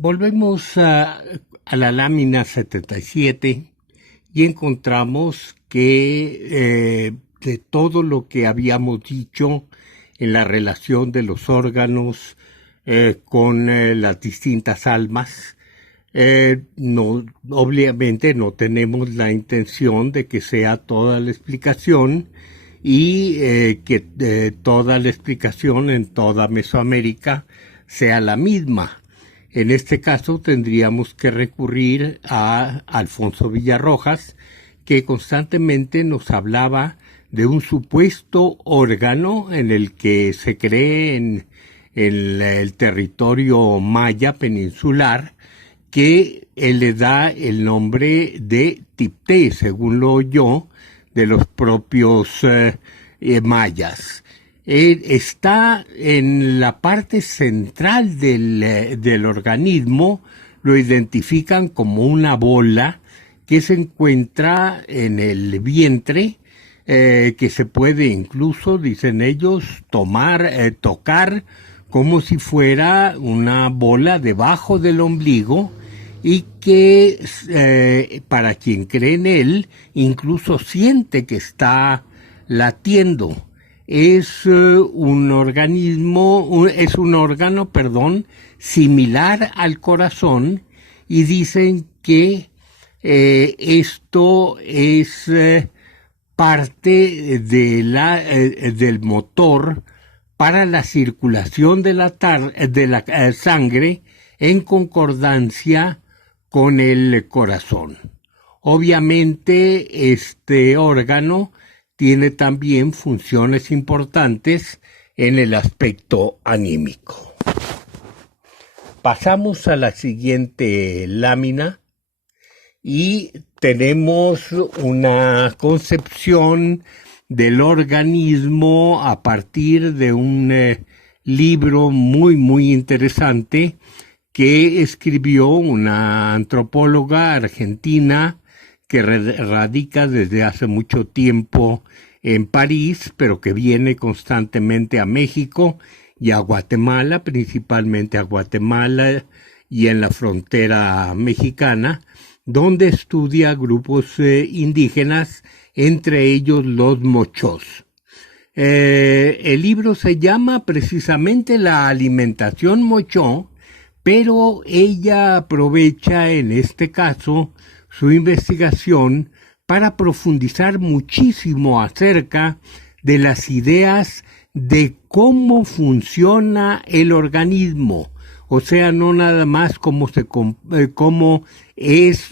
Volvemos a la lámina 77 y encontramos que de todo lo que habíamos dicho en la relación de los órganos con las distintas almas, no, obviamente no tenemos la intención de que sea toda la explicación y que toda la explicación en toda Mesoamérica sea la misma. En este caso tendríamos que recurrir a Alfonso Villarrojas, que constantemente nos hablaba de un supuesto órgano en el que se cree en el territorio maya peninsular, que él le da el nombre de Tipté, según lo oyó de los propios mayas. Está en la parte central del organismo, lo identifican como una bola que se encuentra en el vientre, que se puede incluso, dicen ellos, tocar como si fuera una bola debajo del ombligo, y que para quien cree en él, incluso siente que está latiendo. Es un órgano, similar al corazón, y dicen que esto es parte del motor para la circulación de la sangre en concordancia con el corazón. Obviamente este órgano tiene también funciones importantes en el aspecto anímico. Pasamos a la siguiente lámina y tenemos una concepción del organismo a partir de un libro muy interesante que escribió una antropóloga argentina que radica desde hace mucho tiempo en París, pero que viene constantemente a México y a Guatemala, principalmente a Guatemala y en la frontera mexicana, donde estudia grupos indígenas, entre ellos los mochós. El libro se llama precisamente La alimentación mochó, pero ella aprovecha en este caso su investigación para profundizar muchísimo acerca de las ideas de cómo funciona el organismo, o sea, no nada más cómo es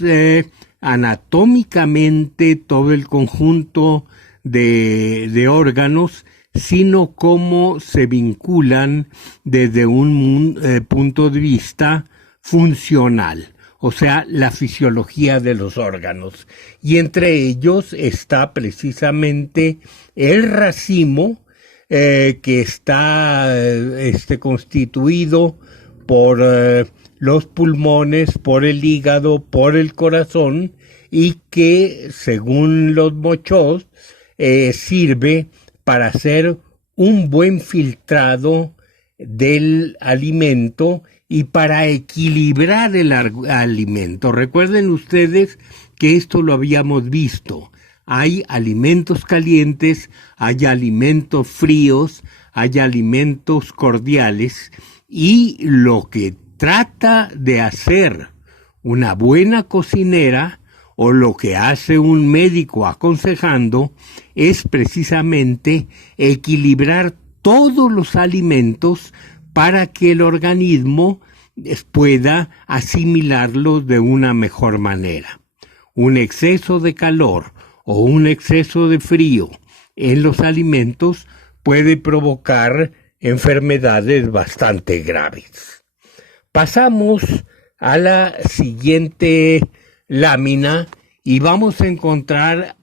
anatómicamente todo el conjunto de órganos, sino cómo se vinculan desde un punto de vista funcional, o sea, la fisiología de los órganos. Y entre ellos está precisamente el racimo, que está constituido por los pulmones, por el hígado, por el corazón, y que, según los mochós, sirve para hacer un buen filtrado del alimento y para equilibrar el alimento. Recuerden ustedes que esto lo habíamos visto. Hay alimentos calientes, hay alimentos fríos, hay alimentos cordiales, y lo que trata de hacer una buena cocinera, o lo que hace un médico aconsejando, es precisamente equilibrar todos los alimentos para que el organismo pueda asimilarlos de una mejor manera. Un exceso de calor o un exceso de frío en los alimentos puede provocar enfermedades bastante graves. Pasamos a la siguiente lámina y vamos a encontrar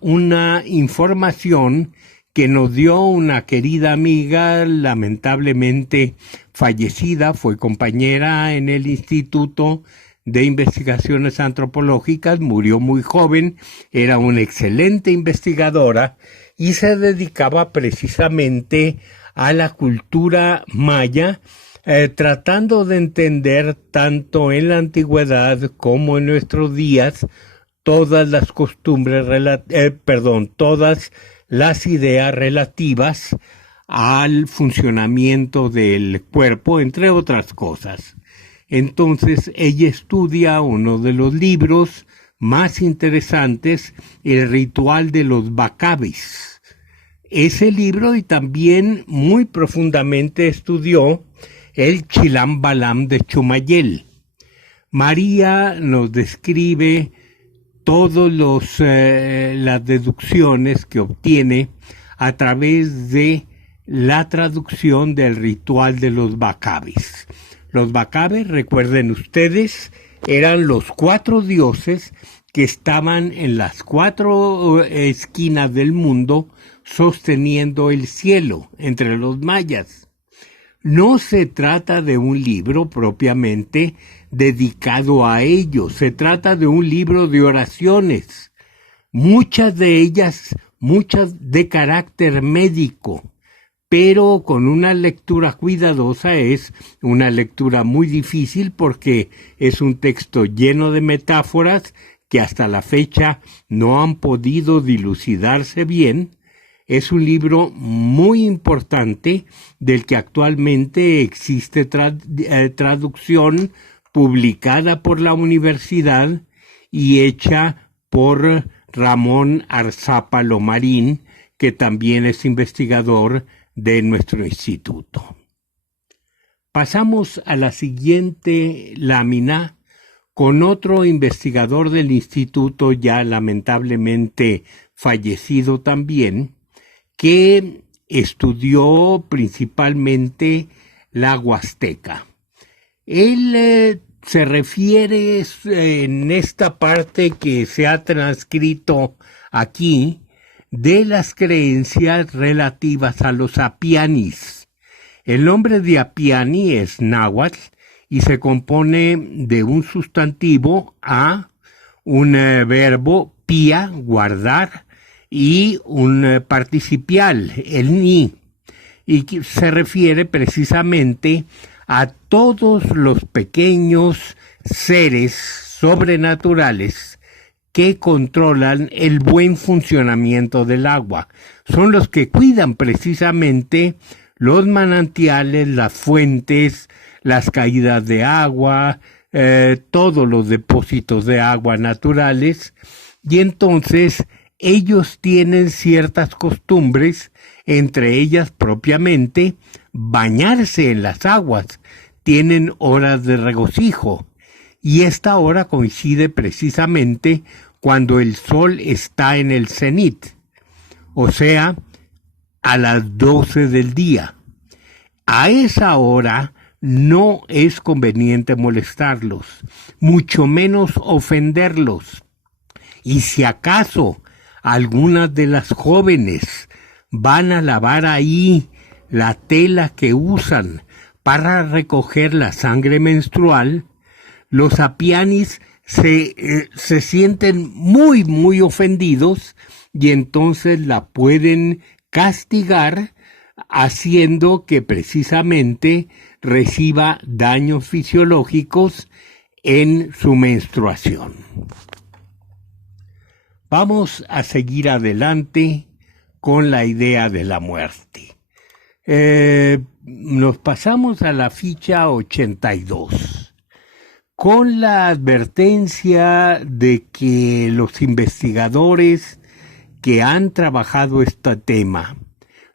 una información que nos dio una querida amiga, lamentablemente fallecida, fue compañera en el Instituto de Investigaciones Antropológicas, murió muy joven, era una excelente investigadora y se dedicaba precisamente a la cultura maya, tratando de entender tanto en la antigüedad como en nuestros días todas las costumbres, todas las ideas relativas al funcionamiento del cuerpo, entre otras cosas. Entonces ella estudia uno de los libros más interesantes, El ritual de los Bacavis. Ese libro, y también muy profundamente estudió el Chilam Balam de Chumayel. María nos describe todas las deducciones que obtiene a través de la traducción del ritual de los Bacavis. Los Bacavis, recuerden ustedes, eran los 4 dioses que estaban en las 4 esquinas del mundo sosteniendo el cielo entre los mayas. No se trata de un libro propiamente dedicado a ellos, se trata de un libro de oraciones, muchas de ellas, muchas de carácter médico, pero con una lectura cuidadosa. Es una lectura muy difícil porque es un texto lleno de metáforas que hasta la fecha no han podido dilucidarse bien. Es un libro muy importante del que actualmente existe traducción publicada por la universidad y hecha por Ramón Arzápalo Marín, que también es investigador de nuestro instituto. Pasamos a la siguiente lámina con otro investigador del instituto, ya lamentablemente fallecido también, que estudió principalmente la Huasteca. Él se refiere en esta parte que se ha transcrito aquí de las creencias relativas a los apianis. El nombre de apiani es náhuatl y se compone de un sustantivo a, un verbo pia, guardar, y un participial, el ni, y que se refiere precisamente a todos los pequeños seres sobrenaturales que controlan el buen funcionamiento del agua. Son los que cuidan precisamente los manantiales, las fuentes, las caídas de agua, todos los depósitos de agua naturales, y entonces ellos tienen ciertas costumbres, entre ellas propiamente bañarse en las aguas. Tienen horas de regocijo, y esta hora coincide precisamente cuando el sol está en el cenit, o sea, a las 12 del día. A esa hora no es conveniente molestarlos, mucho menos ofenderlos. Y si acaso algunas de las jóvenes van a lavar ahí la tela que usan para recoger la sangre menstrual, los apianis se sienten muy, muy ofendidos, y entonces la pueden castigar haciendo que precisamente reciba daños fisiológicos en su menstruación. Vamos a seguir adelante con la idea de la muerte. Nos pasamos a la ficha 82, con la advertencia de que los investigadores que han trabajado este tema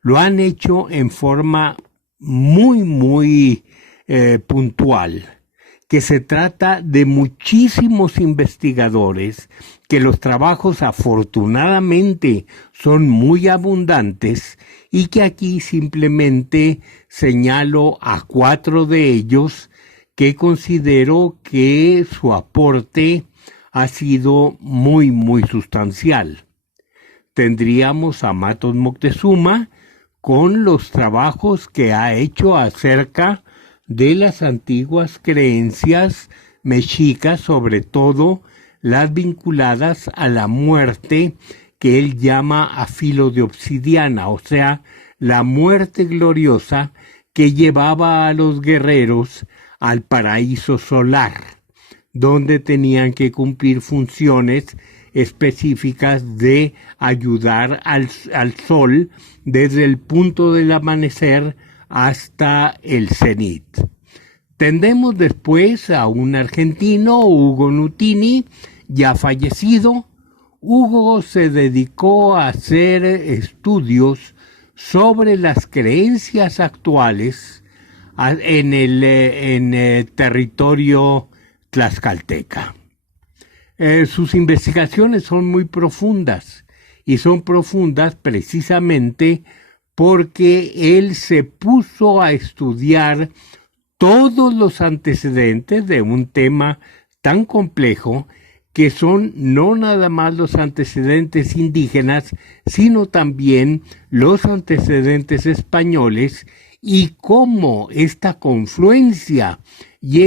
lo han hecho en forma muy, muy puntual, que se trata de muchísimos investigadores, que los trabajos afortunadamente son muy abundantes, y que aquí simplemente señalo a 4 de ellos que considero que su aporte ha sido muy, muy sustancial. Tendríamos a Matos Moctezuma con los trabajos que ha hecho acerca de las antiguas creencias mexicas, sobre todo las vinculadas a la muerte que él llama a filo de obsidiana, o sea, la muerte gloriosa que llevaba a los guerreros al paraíso solar, donde tenían que cumplir funciones específicas de ayudar al sol desde el punto del amanecer hasta el cenit. Tendemos después a un argentino, Hugo Nutini, ya fallecido. Hugo se dedicó a hacer estudios sobre las creencias actuales en el territorio tlaxcalteca. Sus investigaciones son muy profundas y son profundas precisamente porque él se puso a estudiar todos los antecedentes de un tema tan complejo que son no nada más los antecedentes indígenas, sino también los antecedentes españoles y cómo esta confluencia y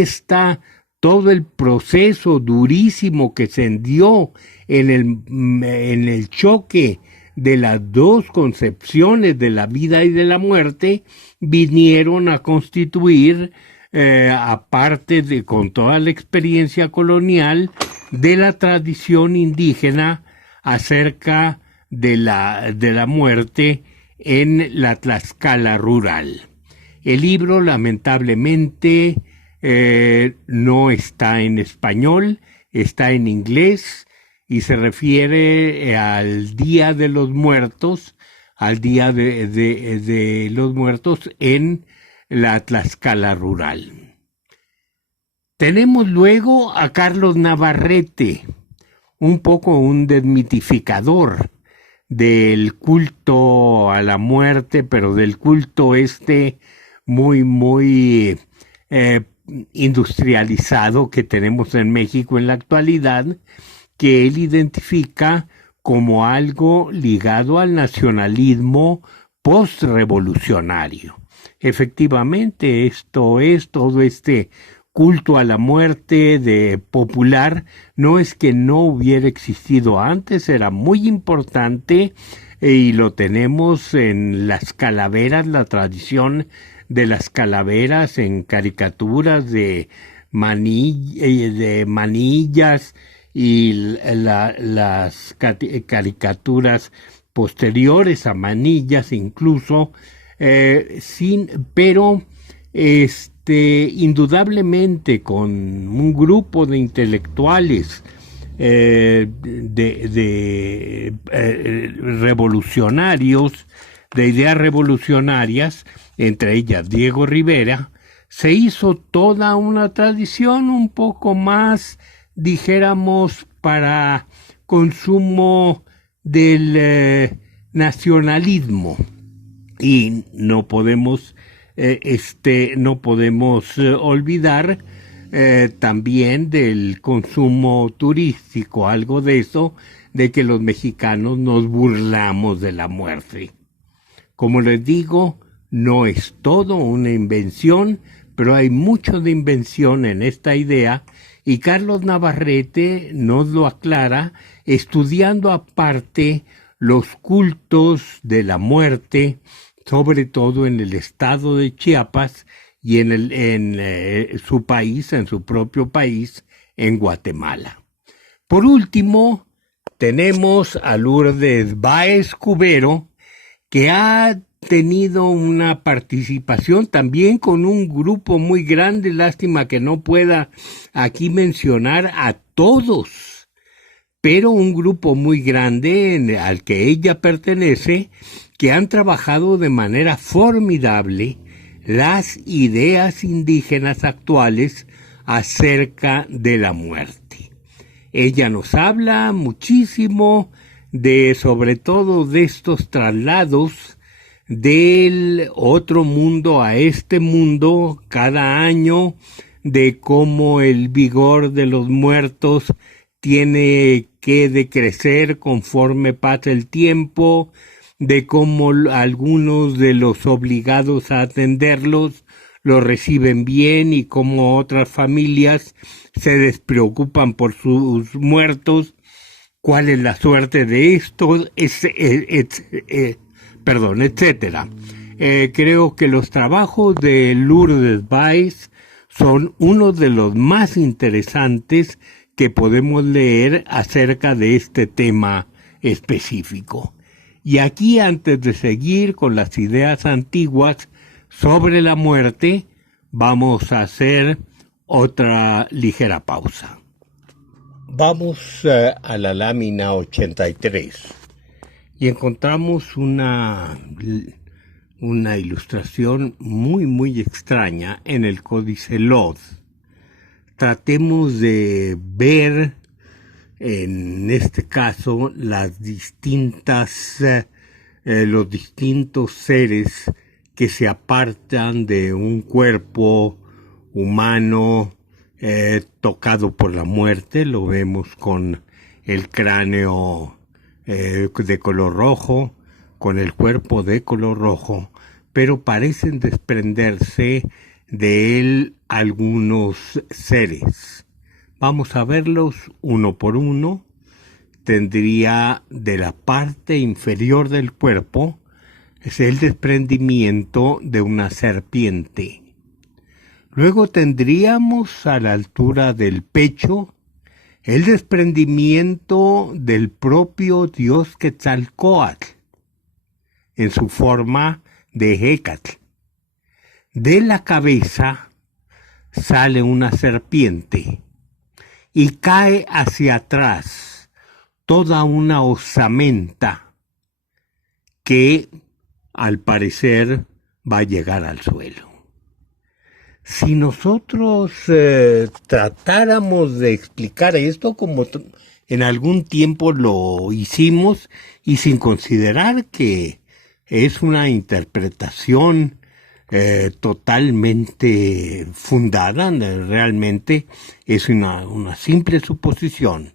todo el proceso durísimo que se dio en el choque de las dos concepciones de la vida y de la muerte, vinieron a constituir, aparte con toda la experiencia colonial, de la tradición indígena acerca de la muerte en la Tlaxcala rural. El libro, lamentablemente, no está en español, está en inglés y se refiere al Día de los Muertos, al Día de los Muertos en la Tlaxcala rural. Tenemos luego a Carlos Navarrete, un poco un desmitificador del culto a la muerte, pero del culto muy industrializado que tenemos en México en la actualidad, que él identifica como algo ligado al nacionalismo postrevolucionario. Efectivamente, esto es todo este culto a la muerte de popular, no es que no hubiera existido antes, era muy importante y lo tenemos en las calaveras, la tradición de las calaveras en caricaturas de manillas y las caricaturas posteriores a manillas incluso, pero indudablemente con un grupo de intelectuales revolucionarios, de ideas revolucionarias, entre ellas Diego Rivera, se hizo toda una tradición un poco más, dijéramos, para consumo del nacionalismo. Y no podemos olvidar también del consumo turístico, algo de eso, de que los mexicanos nos burlamos de la muerte. Como les digo, no es todo una invención, pero hay mucho de invención en esta idea, y Carlos Navarrete nos lo aclara estudiando aparte los cultos de la muerte, sobre todo en el estado de Chiapas y en su país, en su propio país, en Guatemala. Por último, tenemos a Lourdes Báez Cubero, que ha tenido una participación también con un grupo muy grande, lástima que no pueda aquí mencionar a todos, pero un grupo muy grande al que ella pertenece, que han trabajado de manera formidable las ideas indígenas actuales acerca de la muerte. Ella nos habla muchísimo sobre todo de estos traslados del otro mundo a este mundo cada año, de cómo el vigor de los muertos tiene que decrecer conforme pasa el tiempo, de cómo algunos de los obligados a atenderlos lo reciben bien y cómo otras familias se despreocupan por sus muertos. ¿Cuál es la suerte de estos? Etcétera. Creo que los trabajos de Lourdes Báez son uno de los más interesantes que podemos leer acerca de este tema específico. Y aquí, antes de seguir con las ideas antiguas sobre la muerte, vamos a hacer otra ligera pausa. Vamos a la lámina 83 y encontramos una ilustración muy extraña en el Códice Lod. Tratemos de ver en este caso las los distintos seres que se apartan de un cuerpo humano tocado por la muerte. Lo vemos con el cráneo de color rojo, con el cuerpo de color rojo, pero parecen desprenderse de él algunos seres. Vamos a verlos uno por uno. Tendría de la parte inferior del cuerpo es el desprendimiento de una serpiente. Luego tendríamos a la altura del pecho el desprendimiento del propio dios Quetzalcóatl en su forma de Hécatl. De la cabeza sale una serpiente y cae hacia atrás toda una osamenta que al parecer va a llegar al suelo. Si nosotros tratáramos de explicar esto como en algún tiempo lo hicimos y sin considerar que es una interpretación totalmente fundada, realmente es una simple suposición,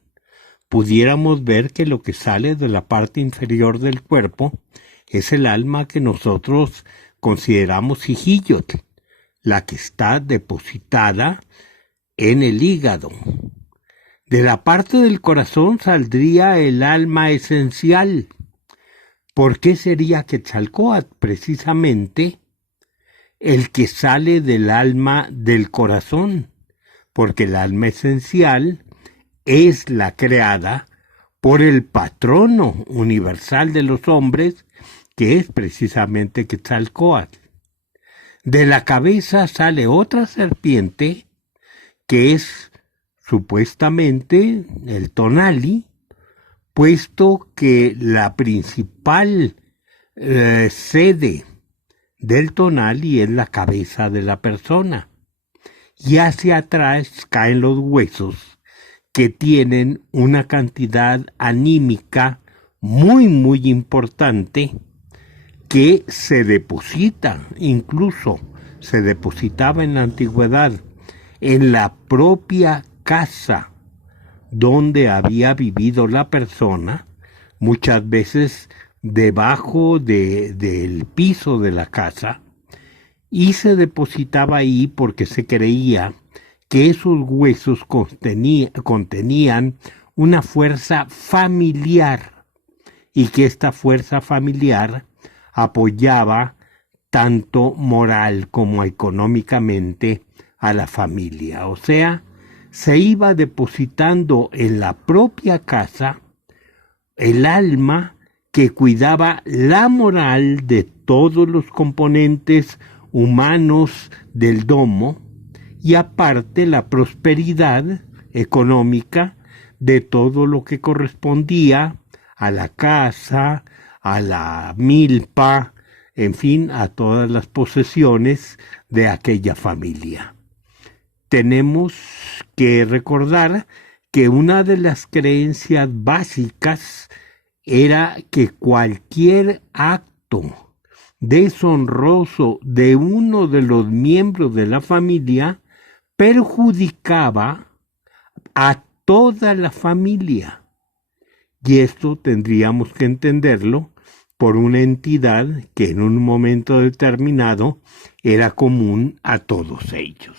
pudiéramos ver que lo que sale de la parte inferior del cuerpo es el alma que nosotros consideramos Xijilotl, la que está depositada en el hígado. De la parte del corazón saldría el alma esencial. ¿Por qué sería Quetzalcóatl precisamente el que sale del alma del corazón? Porque el alma esencial es la creada por el patrono universal de los hombres, que es precisamente Quetzalcóatl. De la cabeza sale otra serpiente, que es supuestamente el Tonali, puesto que la principal sede del Tonali es la cabeza de la persona. Y hacia atrás caen los huesos, que tienen una cantidad anímica muy importante, que se deposita, incluso se depositaba en la antigüedad, en la propia casa donde había vivido la persona, muchas veces debajo del piso de la casa, y se depositaba ahí porque se creía que esos huesos contenían una fuerza familiar, y que esta fuerza familiar apoyaba tanto moral como económicamente a la familia. O sea, se iba depositando en la propia casa el alma que cuidaba la moral de todos los componentes humanos del domo, y aparte la prosperidad económica de todo lo que correspondía a la casa, a la milpa, en fin, a todas las posesiones de aquella familia. Tenemos que recordar que una de las creencias básicas era que cualquier acto deshonroso de uno de los miembros de la familia perjudicaba a toda la familia. Y esto tendríamos que entenderlo por una entidad que en un momento determinado era común a todos ellos.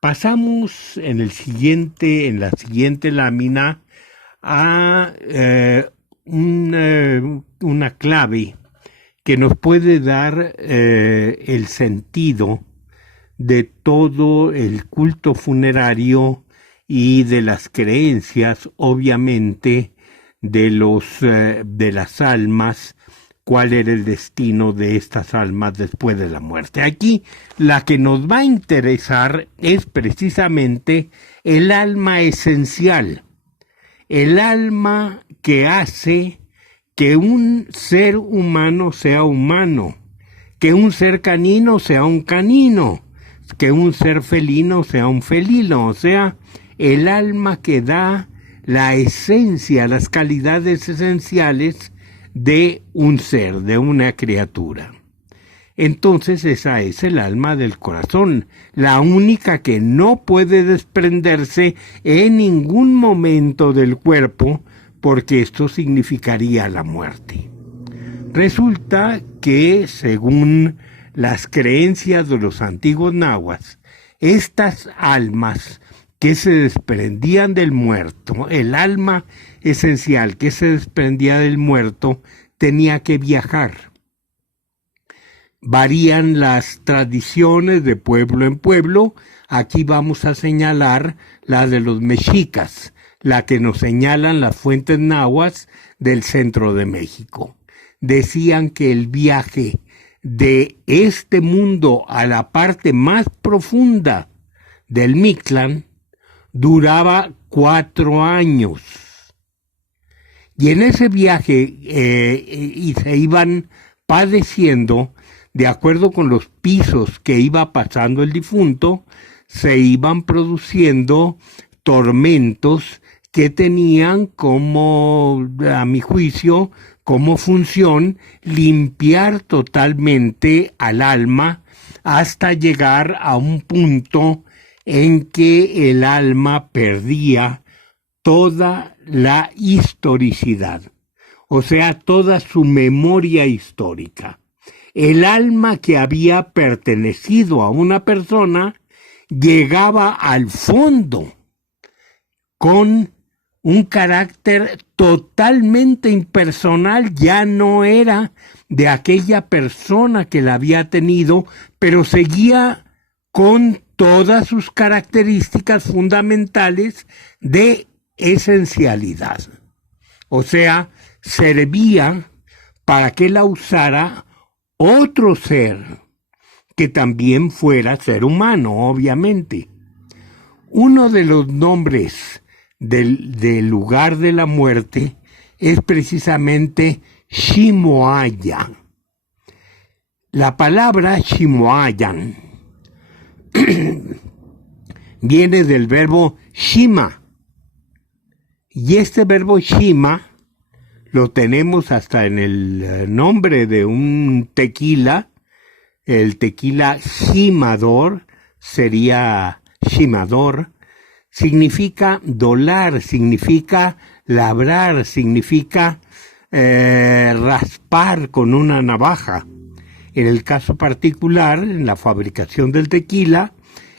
Pasamos en la siguiente lámina a una clave que nos puede dar el sentido de todo el culto funerario y de las creencias, obviamente, de las almas, cuál era el destino de estas almas después de la muerte. Aquí la que nos va a interesar es precisamente el alma esencial, el alma que hace que un ser humano sea humano, que un ser canino sea un canino, que un ser felino sea un felino, o sea, el alma que da la esencia, las calidades esenciales de un ser, de una criatura. Entonces esa es el alma del corazón, la única que no puede desprenderse en ningún momento del cuerpo, porque esto significaría la muerte. Resulta que, según las creencias de los antiguos nahuas, estas almas que se desprendían del muerto, el alma esencial que se desprendía del muerto, tenía que viajar. Varían las tradiciones de pueblo en pueblo. Aquí vamos a señalar la de los mexicas, la que nos señalan las fuentes nahuas del centro de México. Decían que el viaje de este mundo a la parte más profunda del Mictlán duraba 4 años. Y en ese viaje y se iban padeciendo, de acuerdo con los pisos que iba pasando el difunto, se iban produciendo tormentos que tenían como, a mi juicio, como función limpiar totalmente al alma hasta llegar a un punto en que el alma perdía toda la historicidad, o sea, toda su memoria histórica. El alma que había pertenecido a una persona llegaba al fondo con un carácter totalmente impersonal, ya no era de aquella persona que la había tenido, pero seguía con todas sus características fundamentales de esencialidad. O sea, servía para que la usara otro ser que también fuera ser humano, obviamente. Uno de los nombres del lugar de la muerte es precisamente Shimoaya. La palabra Shimoayan viene del verbo shima, y este verbo shima lo tenemos hasta en el nombre de un tequila. El tequila Shimador sería Shimador. Significa dolar, significa labrar, significa raspar con una navaja. En el caso particular, en la fabricación del tequila,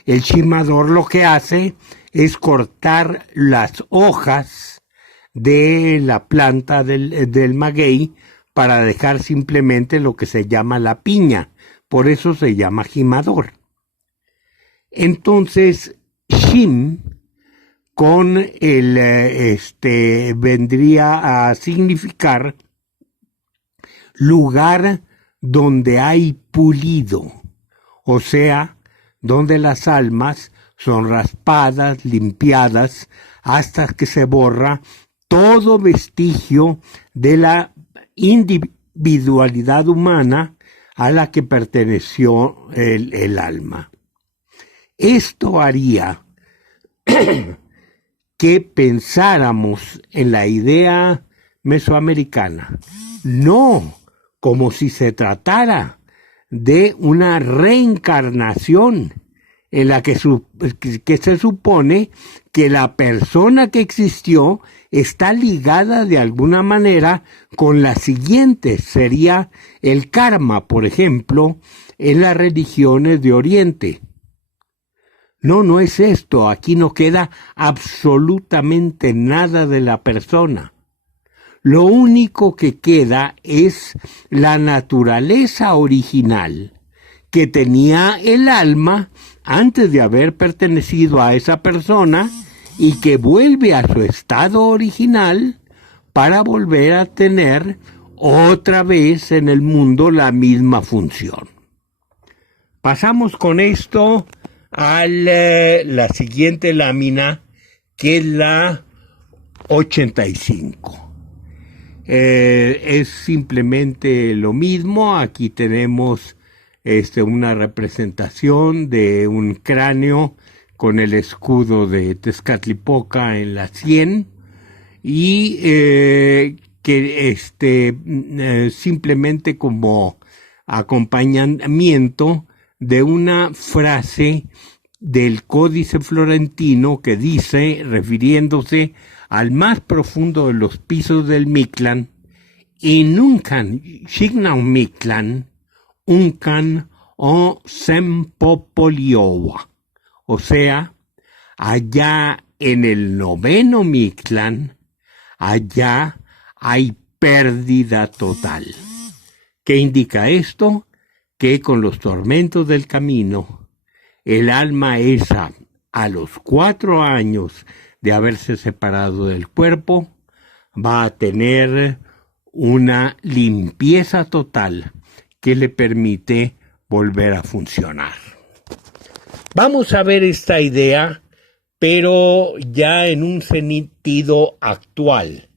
el shimador lo que hace es cortar las hojas de la planta del maguey para dejar simplemente lo que se llama la piña. Por eso se llama shimador. Entonces, shim con vendría a significar lugar donde hay pulido, o sea, donde las almas son raspadas, limpiadas, hasta que se borra todo vestigio de la individualidad humana a la que perteneció el alma. Esto haría que pensáramos en la idea mesoamericana, no como si se tratara de una reencarnación en la que se supone que la persona que existió está ligada de alguna manera con la siguiente. Sería el karma, por ejemplo, en las religiones de Oriente. No es esto. Aquí no queda absolutamente nada de la persona. Lo único que queda es la naturaleza original que tenía el alma antes de haber pertenecido a esa persona y que vuelve a su estado original para volver a tener otra vez en el mundo la misma función. Pasamos con esto a la siguiente lámina, que es la 85. Es simplemente lo mismo. Aquí tenemos una representación de un cráneo con el escudo de Tezcatlipoca en la sien y simplemente como acompañamiento de una frase del Códice Florentino que dice, refiriéndose al más profundo de los pisos del Mictlán, Inuncan Xignan Mictlán, Uncan o Sempopoliowa, o sea, allá en el 9º Mictlán, allá hay pérdida total. ¿Qué indica esto? Que con los tormentos del camino, el alma esa, a los 4 años de haberse separado del cuerpo, va a tener una limpieza total que le permite volver a funcionar. Vamos a ver esta idea, pero ya en un sentido actual,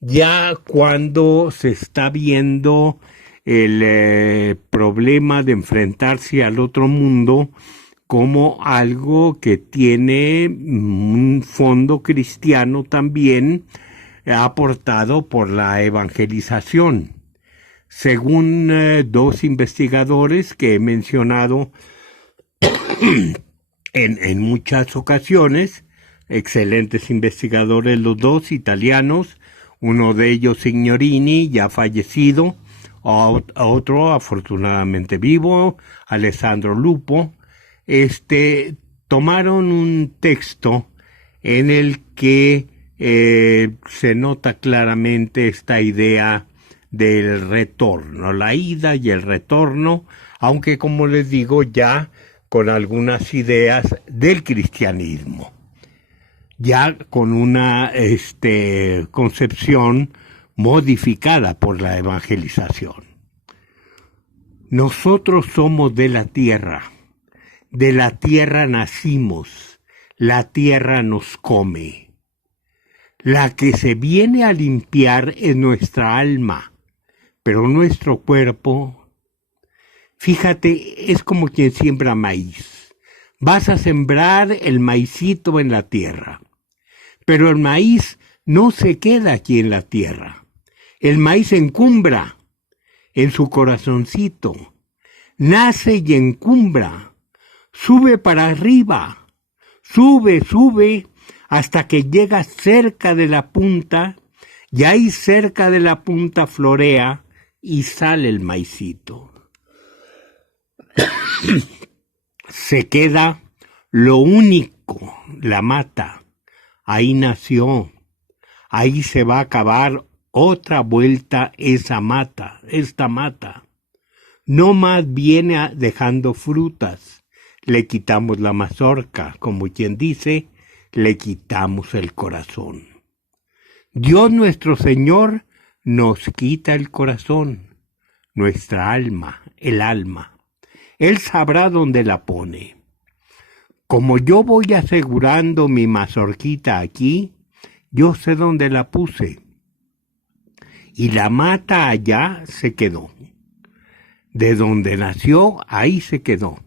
ya cuando se está viendo el problema de enfrentarse al otro mundo como algo que tiene un fondo cristiano también aportado por la evangelización. Según 2 investigadores que he mencionado en muchas ocasiones, excelentes investigadores los 2 italianos, uno de ellos Signorini, ya fallecido, otro afortunadamente vivo, Alessandro Lupo, tomaron un texto en el que se nota claramente esta idea del retorno, la ida y el retorno, aunque como les digo ya con algunas ideas del cristianismo, ya con una concepción modificada por la evangelización. Nosotros somos de la tierra nacimos, la tierra nos come. La que se viene a limpiar es nuestra alma, pero nuestro cuerpo, fíjate, es como quien siembra maíz. Vas a sembrar el maicito en la tierra, pero el maíz no se queda aquí en la tierra. El maíz encumbra en su corazoncito, nace y encumbra, sube para arriba, sube, hasta que llega cerca de la punta, y ahí cerca de la punta florea y sale el maicito. Se queda lo único, la mata. Ahí nació, ahí se va a acabar otra vuelta esta mata. No más viene dejando frutas. Le quitamos la mazorca, como quien dice, le quitamos el corazón. Dios nuestro Señor nos quita el corazón, nuestra alma, el alma. Él sabrá dónde la pone. Como yo voy asegurando mi mazorquita aquí, yo sé dónde la puse. Y la mata allá se quedó. De donde nació, ahí se quedó.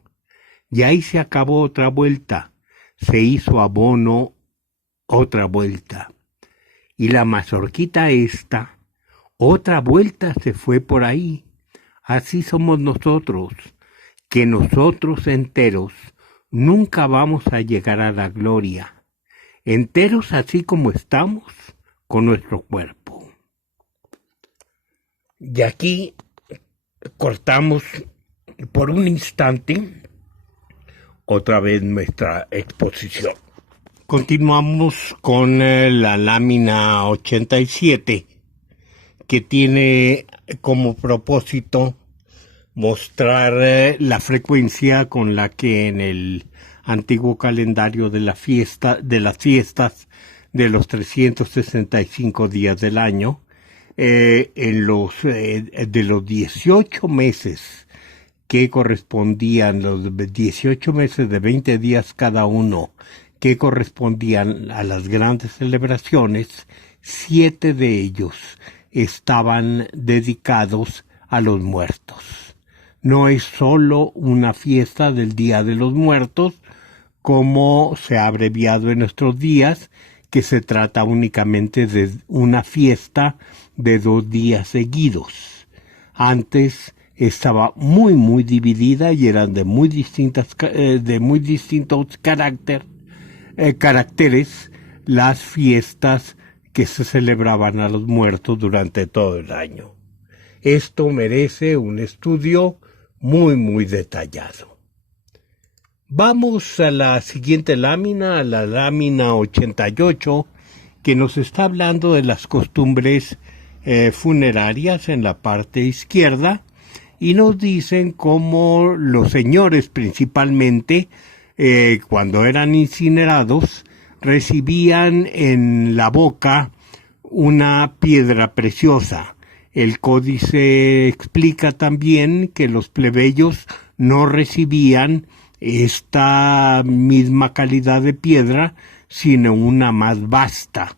Y ahí se acabó otra vuelta. Se hizo abono otra vuelta. Y la mazorquita esta, otra vuelta se fue por ahí. Así somos nosotros, que nosotros enteros nunca vamos a llegar a la gloria. Enteros así como estamos con nuestro cuerpo. Y aquí cortamos por un instante otra vez nuestra exposición. Continuamos con la lámina 87 que tiene como propósito mostrar la frecuencia con la que en el antiguo calendario de las fiestas de los 365 días del año, de los 18 meses que correspondían, los 18 meses de 20 días cada uno, que correspondían a las grandes celebraciones, 7 de ellos estaban dedicados a los muertos. No es solo una fiesta del Día de los Muertos, como se ha abreviado en nuestros días, que se trata únicamente de una fiesta de 2 días seguidos. Antes estaba muy dividida y eran de muy distintos caracteres las fiestas que se celebraban a los muertos durante todo el año. Esto merece un estudio muy detallado. Vamos a la siguiente lámina, a la lámina 88, que nos está hablando de las costumbres funerarias en la parte izquierda, y nos dicen cómo los señores principalmente, cuando eran incinerados, recibían en la boca una piedra preciosa. El códice explica también que los plebeyos no recibían esta misma calidad de piedra, sino una más vasta.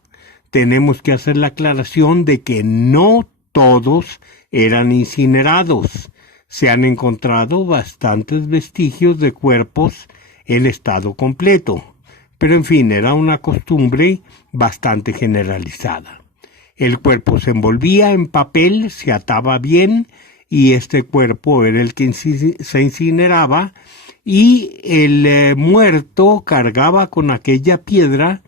Tenemos que hacer la aclaración de que no todos eran incinerados. Se han encontrado bastantes vestigios de cuerpos en estado completo, pero en fin, era una costumbre bastante generalizada. El cuerpo se envolvía en papel, se ataba bien, y este cuerpo era el que se incineraba, y el muerto cargaba con aquella piedra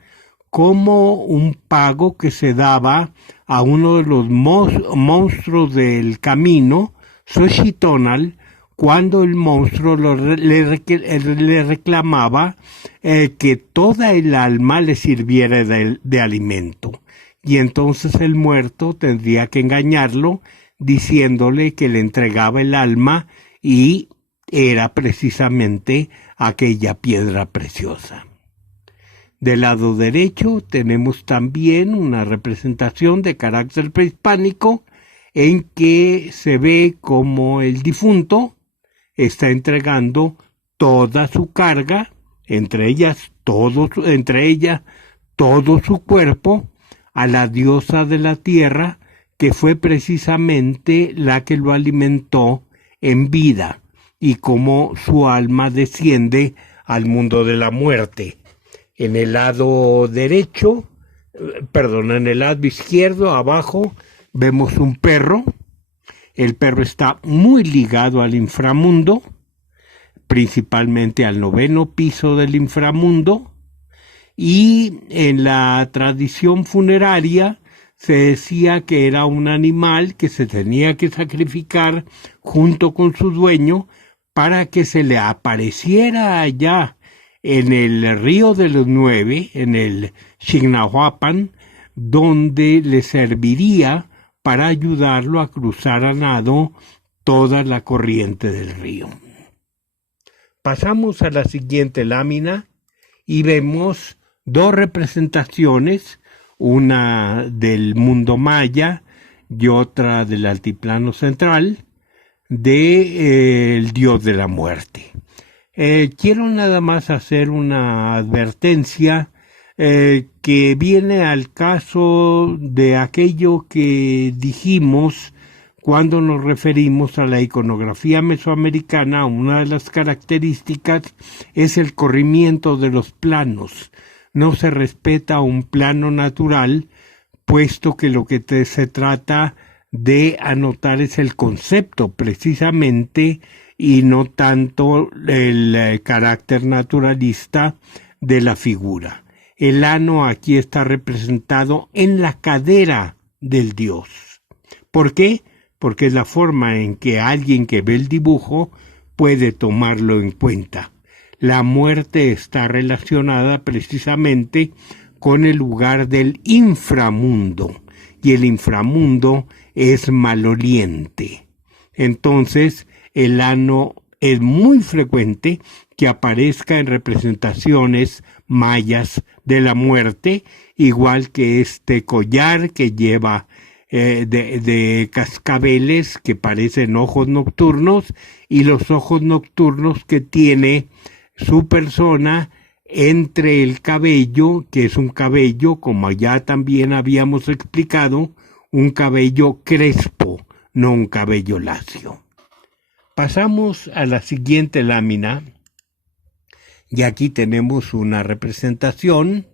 como un pago que se daba a uno de los monstruos del camino, Xochitonal, cuando el monstruo le reclamaba que toda el alma le sirviera de alimento. Y entonces el muerto tendría que engañarlo diciéndole que le entregaba el alma y era precisamente aquella piedra preciosa. Del lado derecho tenemos también una representación de carácter prehispánico en que se ve como el difunto está entregando toda su carga, entre ella todo su cuerpo, a la diosa de la tierra, que fue precisamente la que lo alimentó en vida, y cómo su alma desciende al mundo de la muerte. En el lado izquierdo, abajo, vemos un perro. El perro está muy ligado al inframundo, principalmente al 9º piso del inframundo, y en la tradición funeraria se decía que era un animal que se tenía que sacrificar junto con su dueño para que se le apareciera allá en el río de los 9, en el Xignahuapan, donde le serviría para ayudarlo a cruzar a nado toda la corriente del río. Pasamos a la siguiente lámina y vemos 2 representaciones, una del mundo maya y otra del altiplano central, del dios de la muerte. Quiero nada más hacer una advertencia que viene al caso de aquello que dijimos cuando nos referimos a la iconografía mesoamericana. Una de las características es el corrimiento de los planos. No se respeta un plano natural, puesto que lo que se trata de anotar es el concepto precisamente, y no tanto el carácter naturalista de la figura. El ano aquí está representado en la cadera del dios. ¿Por qué? Porque es la forma en que alguien que ve el dibujo puede tomarlo en cuenta. La muerte está relacionada precisamente con el lugar del inframundo, y el inframundo es maloliente. Entonces, el ano es muy frecuente que aparezca en representaciones mayas de la muerte, igual que este collar que lleva de cascabeles que parecen ojos nocturnos, y los ojos nocturnos que tiene su persona entre el cabello, que es un cabello, como ya también habíamos explicado, un cabello crespo, no un cabello lacio. Pasamos a la siguiente lámina, y aquí tenemos una representación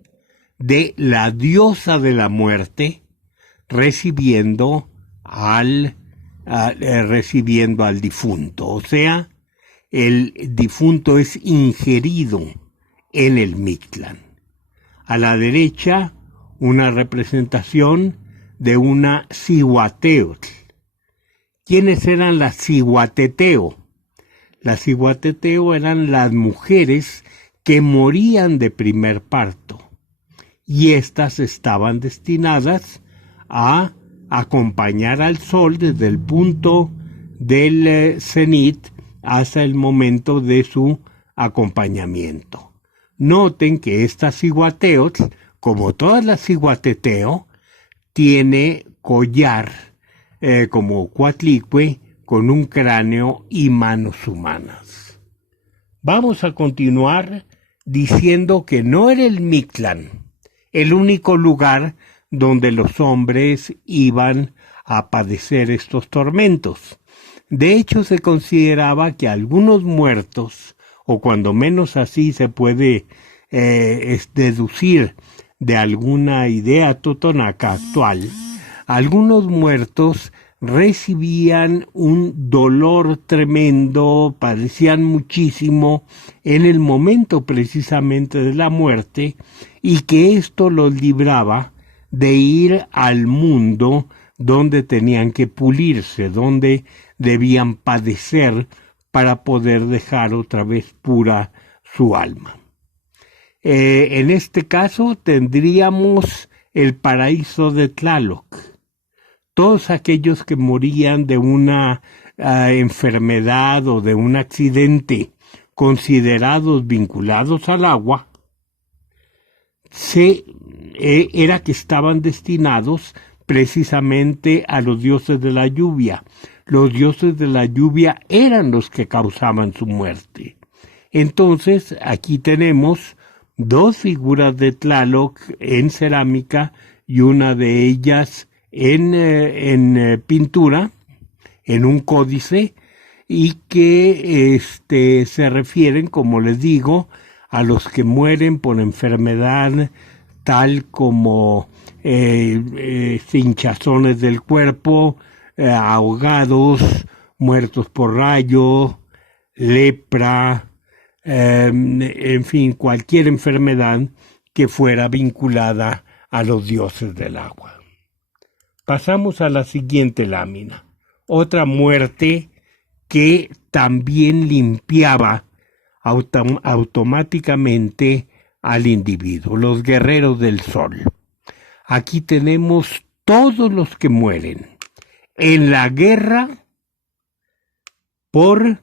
de la diosa de la muerte recibiendo al difunto. O sea, el difunto es ingerido en el Mictlán. A la derecha, una representación de una Cihuateotl. ¿Quiénes eran las Cihuateteo? Las Cihuateteo eran las mujeres que morían de primer parto, y éstas estaban destinadas a acompañar al sol desde el punto del cenit hasta el momento de su acompañamiento. Noten que esta Cihuateotl, como todas las Cihuateteo, tiene collar como Coatlicue, con un cráneo y manos humanas. Vamos a continuar diciendo que no era el Mictlán el único lugar donde los hombres iban a padecer estos tormentos. De hecho, se consideraba que algunos muertos, o cuando menos así se puede deducir de alguna idea totonaca actual, algunos muertos recibían un dolor tremendo, padecían muchísimo en el momento precisamente de la muerte, y que esto los libraba de ir al mundo donde tenían que pulirse, donde debían padecer para poder dejar otra vez pura su alma. En este caso tendríamos el paraíso de Tlaloc. Todos aquellos que morían de una enfermedad o de un accidente considerados vinculados al agua, era que estaban destinados precisamente a los dioses de la lluvia. Los dioses de la lluvia eran los que causaban su muerte. Entonces, aquí tenemos dos figuras de Tlaloc en cerámica y una de ellas en pintura, en un códice, y que se refieren, como les digo, a los que mueren por enfermedad tal como hinchazones del cuerpo, ahogados, muertos por rayo, lepra, en fin, cualquier enfermedad que fuera vinculada a los dioses del agua. Pasamos a la siguiente lámina. Otra muerte que también limpiaba automáticamente al individuo, los guerreros del sol. Aquí tenemos todos los que mueren en la guerra por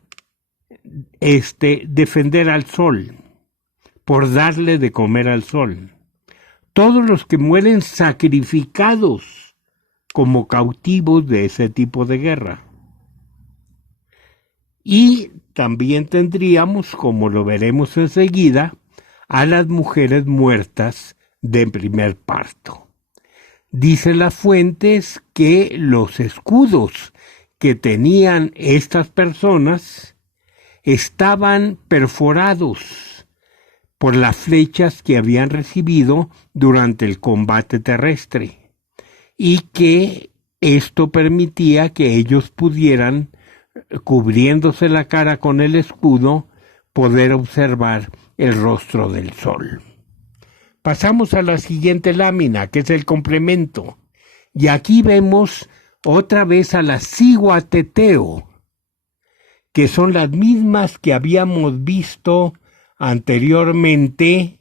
defender al sol, por darle de comer al sol. Todos los que mueren sacrificados como cautivos de ese tipo de guerra. Y también tendríamos, como lo veremos enseguida, a las mujeres muertas de primer parto. Dicen las fuentes que los escudos que tenían estas personas estaban perforados por las flechas que habían recibido durante el combate terrestre, y que esto permitía que ellos pudieran, cubriéndose la cara con el escudo, poder observar el rostro del sol. Pasamos a la siguiente lámina, que es el complemento, y aquí vemos otra vez a las Cihuateteo, que son las mismas que habíamos visto anteriormente,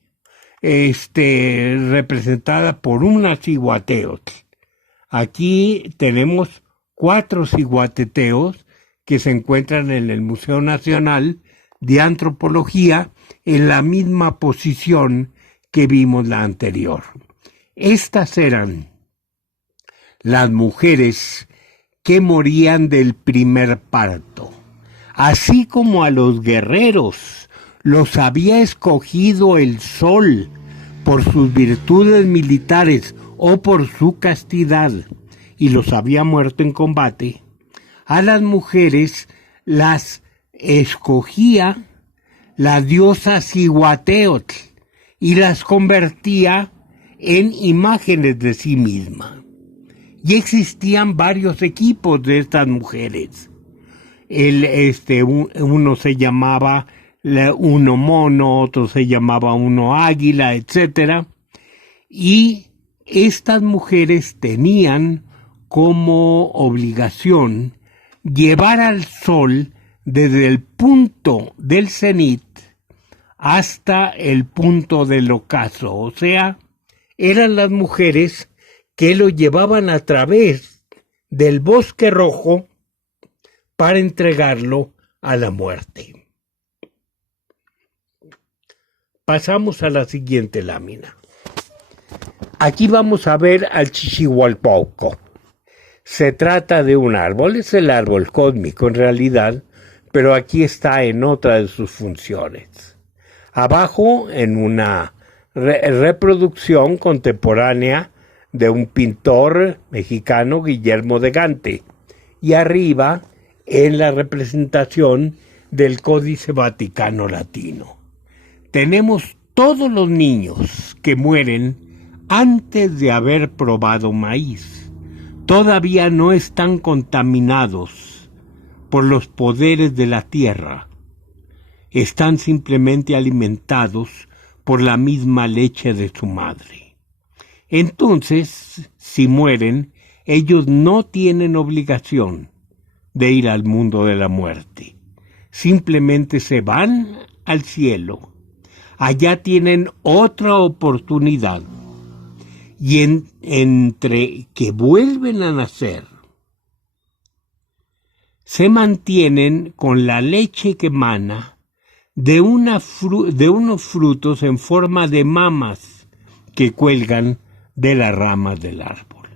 representada por una Cihuateotl. Aquí tenemos 4 ciguateteos que se encuentran en el Museo Nacional de Antropología en la misma posición que vimos la anterior. Estas eran las mujeres que morían del primer parto. Así como a los guerreros los había escogido el sol por sus virtudes militares o por su castidad y los había muerto en combate, a las mujeres las escogía la diosa Ciguateotl y las convertía en imágenes de sí misma. Y existían varios equipos de estas mujeres. Uno se llamaba uno mono, otro se llamaba uno águila, etc. Y estas mujeres tenían como obligación llevar al sol desde el punto del cenit hasta el punto del ocaso. O sea, eran las mujeres que lo llevaban a través del bosque rojo para entregarlo a la muerte. Pasamos a la siguiente lámina. Aquí vamos a ver al Xixihualpauco. Se trata de un árbol, es el árbol cósmico en realidad, pero aquí está en otra de sus funciones. Abajo, en una reproducción contemporánea de un pintor mexicano, Guillermo de Gante, y arriba, en la representación del Códice Vaticano Latino. Tenemos todos los niños que mueren antes de haber probado maíz. Todavía no están contaminados por los poderes de la tierra. Están simplemente alimentados por la misma leche de su madre. Entonces, si mueren, ellos no tienen obligación de ir al mundo de la muerte. Simplemente se van al cielo. Allá tienen otra oportunidad. Y entre que vuelven a nacer, se mantienen con la leche que emana de unos frutos en forma de mamas que cuelgan de las ramas del árbol.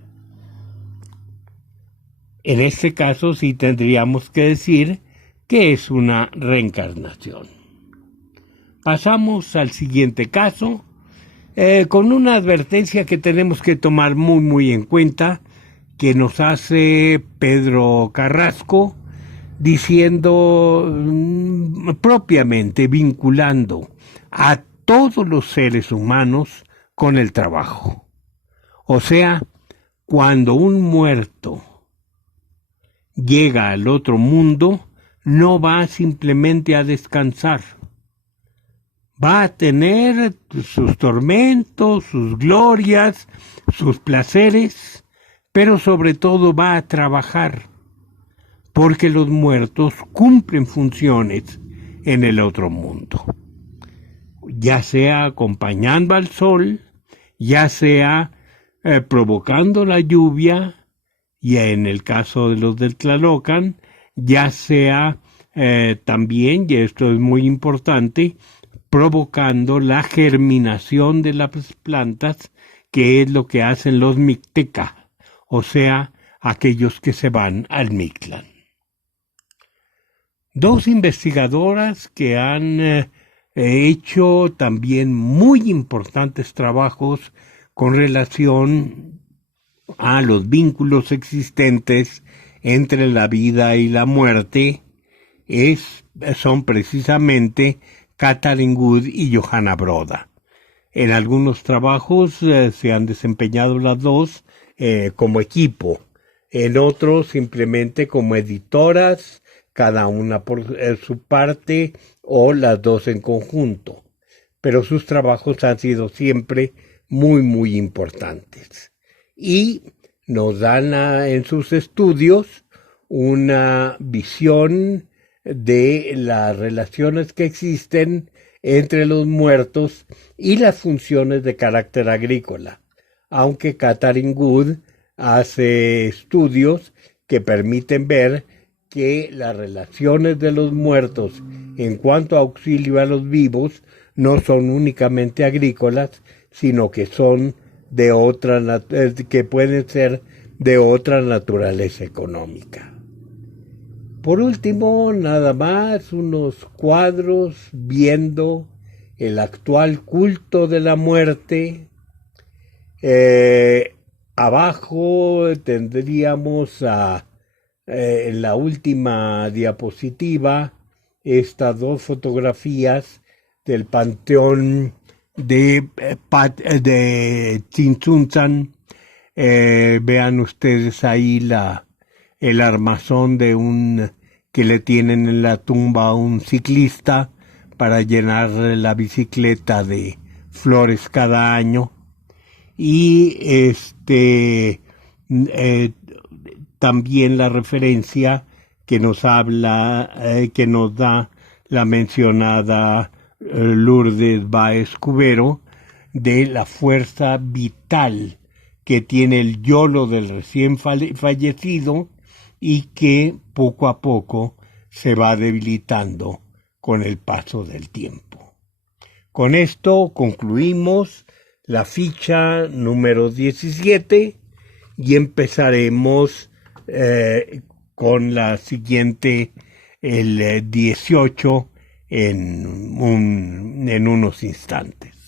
En este caso sí tendríamos que decir que es una reencarnación. Pasamos al siguiente caso, con una advertencia que tenemos que tomar muy en cuenta, que nos hace Pedro Carrasco, diciendo propiamente, vinculando a todos los seres humanos con el trabajo. O sea, cuando un muerto llega al otro mundo, no va simplemente a descansar. Va a tener sus tormentos, sus glorias, sus placeres, pero sobre todo va a trabajar, porque los muertos cumplen funciones en el otro mundo, ya sea acompañando al sol, ya sea provocando la lluvia, y en el caso de los del Tlalocan, ya sea también, y esto es muy importante, provocando la germinación de las plantas, que es lo que hacen los Mixteca, o sea, aquellos que se van al Mictlán. Dos investigadoras que han hecho también muy importantes trabajos con relación a los vínculos existentes entre la vida y la muerte, son precisamente Katharine Good y Johanna Broda. En algunos trabajos se han desempeñado las dos como equipo, en otros simplemente como editoras, cada una por su parte o las dos en conjunto. Pero sus trabajos han sido siempre muy importantes. Y nos dan en sus estudios una visión de las relaciones que existen entre los muertos y las funciones de carácter agrícola, aunque Katharine Good hace estudios que permiten ver que las relaciones de los muertos en cuanto a auxilio a los vivos no son únicamente agrícolas, sino que son de otra que pueden ser de otra naturaleza económica. Por último, nada más unos cuadros viendo el actual culto de la muerte. Abajo tendríamos en la última diapositiva estas dos fotografías del panteón de Tzintzuntzan. Vean ustedes ahí el armazón que le tienen en la tumba a un ciclista para llenar la bicicleta de flores cada año. Y también la referencia que nos que nos da la mencionada Lourdes Báez Cubero, de la fuerza vital que tiene el YOLO del recién fallecido y que poco a poco se va debilitando con el paso del tiempo. Con esto concluimos la ficha número 17 y empezaremos con la siguiente, el 18, en unos instantes.